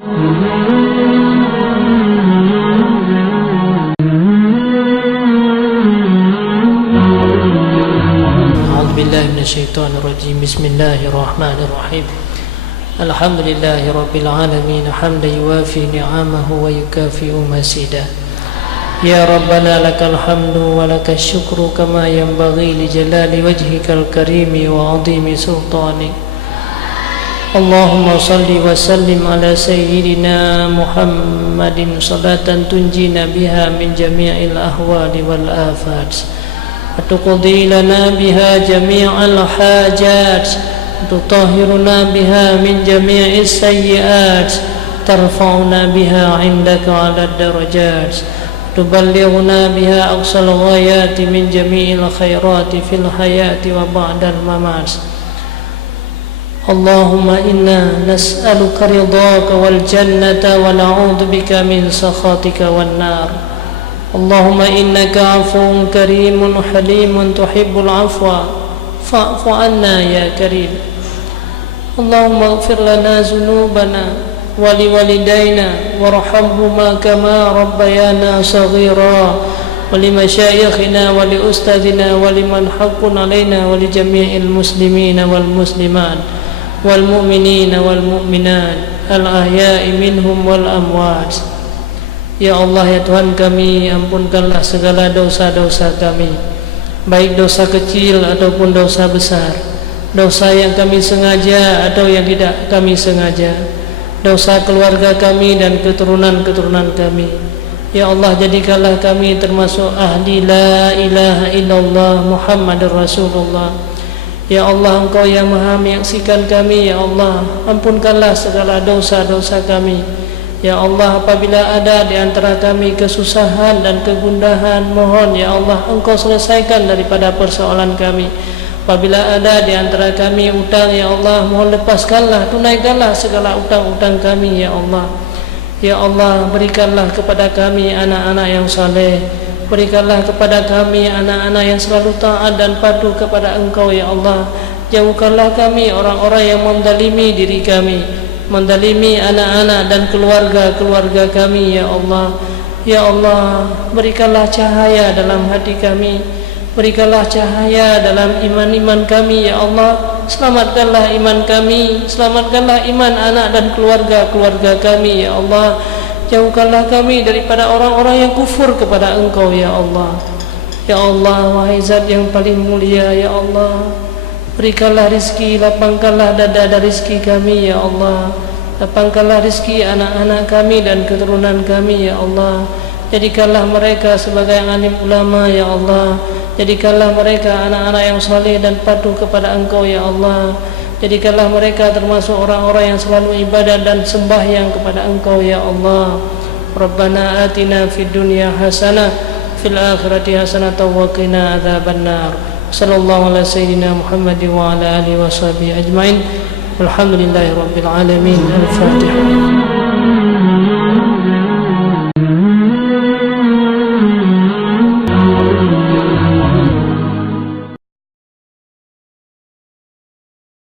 A'udzu billahi minasyaitonir rajim. Bismillahirrahmanirrahim. Alhamdulillahi rabbil alamin hamdan yuwafi ni'amahu wa yukafi'u masidah. Ya Rabbana lakal hamdu wa lakal syukru kama yanbaghi li jalali wajhikal karimi wa 'azimi sultanik. Allahumma salli wa sallim ala sayyidina Muhammadin salatan tunjina biha min jami'il ahwali wal afat wa tuqdi lana biha jami'al hajat wa tutahhiruna biha min jami'is sayyi'at tarfa'una biha 'indaka 'ala darajat tuballighuna biha aqsal ghayati min jami'il khairati fil hayati wa ba'dal mamat. Allahumma inna nas'aluka ridhaka wal jannata wa na'udzu bika min sakhatika wan nar. Allahumma innaka 'afuwun karimun halimun tuhibbul 'afwa fa'fu 'anna ya karim. Allahumma ighfir lana dhunubana wa liwalidayna warhamhuma kama rabbayana saghira wa limasyayikhina wa liustadina wa liman haqqun alaina wa li jami'il muslimina wal muslimat wal mu'minina wal mu'minat al ahya'i minhum wal amwat. Ya Allah, ya Tuhan kami, ampunkanlah segala dosa-dosa kami, baik dosa kecil ataupun dosa besar, dosa yang kami sengaja atau yang tidak kami sengaja, dosa keluarga kami dan keturunan-keturunan kami. Ya Allah, jadikanlah kami termasuk ahli la ilaha illallah Muhammadur Rasulullah. Ya Allah, Engkau yang maha menyaksikan kami. Ya Allah, ampunkanlah segala dosa-dosa kami. Ya Allah, apabila ada di antara kami kesusahan dan kegundahan, mohon ya Allah Engkau selesaikan daripada persoalan kami. Apabila ada di antara kami utang, ya Allah, mohon lepaskanlah, tunaikanlah segala utang-utang kami. Ya Allah, ya Allah, berikanlah kepada kami anak-anak yang saleh. Berikanlah kepada kami anak-anak yang selalu taat dan patuh kepada Engkau. Ya Allah, jauhkanlah kami orang-orang yang mendalimi diri kami, mendalimi anak-anak dan keluarga-keluarga kami. Ya Allah, ya Allah, berikanlah cahaya dalam hati kami, berikanlah cahaya dalam iman-iman kami. Ya Allah, selamatkanlah iman kami, selamatkanlah iman anak dan keluarga-keluarga kami. Ya Allah, jauhkanlah kami daripada orang-orang yang kufur kepada Engkau. Ya Allah, ya Allah, wahai Zat yang paling mulia. Ya Allah, berikanlah rizki, lapangkanlah dada rizki kami. Ya Allah, lapangkanlah rizki anak-anak kami dan keturunan kami. Ya Allah, jadikanlah mereka sebagai alim ulama. Ya Allah, jadikanlah mereka anak-anak yang saleh dan patuh kepada Engkau. Ya Allah, jadikanlah mereka termasuk orang-orang yang selalu ibadah dan sembahyang kepada Engkau. Ya Allah, Rabbana atina fid dunya hasanah fil akhirati hasanah wa qina adzabannar. Sallallahu ala sayyidina Muhammad wa ala alihi washabihi ajmain. Walhamdulillahi rabbil alamin. Al-Fatihah.